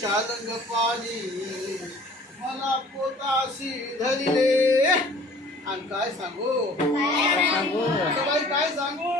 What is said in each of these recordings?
शालंग पाणी मला पोताशी धरिले. आणि काय सांगू बाई, काय सांगू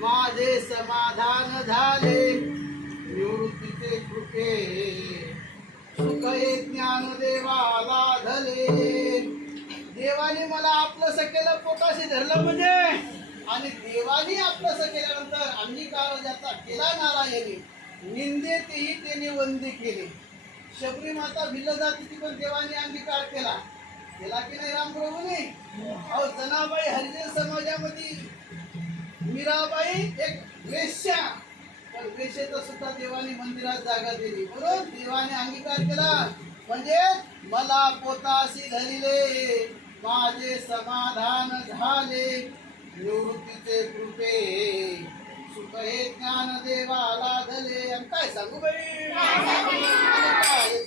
माझे समाधान झाले. निवृत्तीचे कृपे सुख ज्ञान देवाला धले. देवाने मला आपलंसं केलं, पोटाशी धरलं म्हणजे. आणि देवाने आपलंसं केल्यानंतर अंगीकार ज्याचा केला नारायणी, निंदेतेही त्याने वंदे केले. शबरी माता भिल्ल जातीची पण देवाने अंगीकार केला की नाही रामप्रभूने. अहो जनाबाई हरिजन समाजामध्ये मीराबाई एक वेश्या, तर वेश्येचा सुद्धा देवाने मंदिरात जागा दिली. बरोबर, देवाने अंगीकार केला म्हणजे मला पोताशी धरिले. माझे समाधान झाले निवृत्तीचे कृपे सुख हे ज्ञान देवा लाधले. आणि काय सांगू बाई आणि काय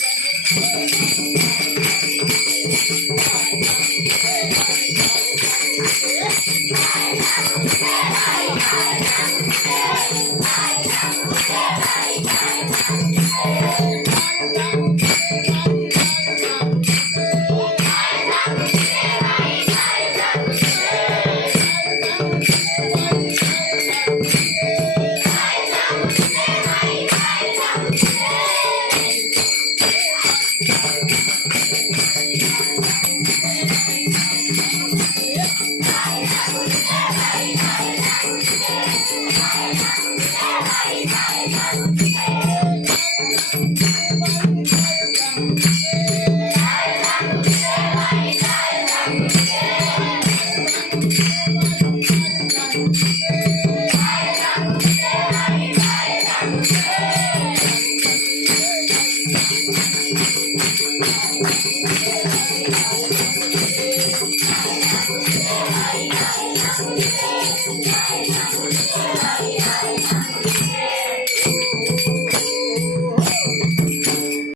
Thank you.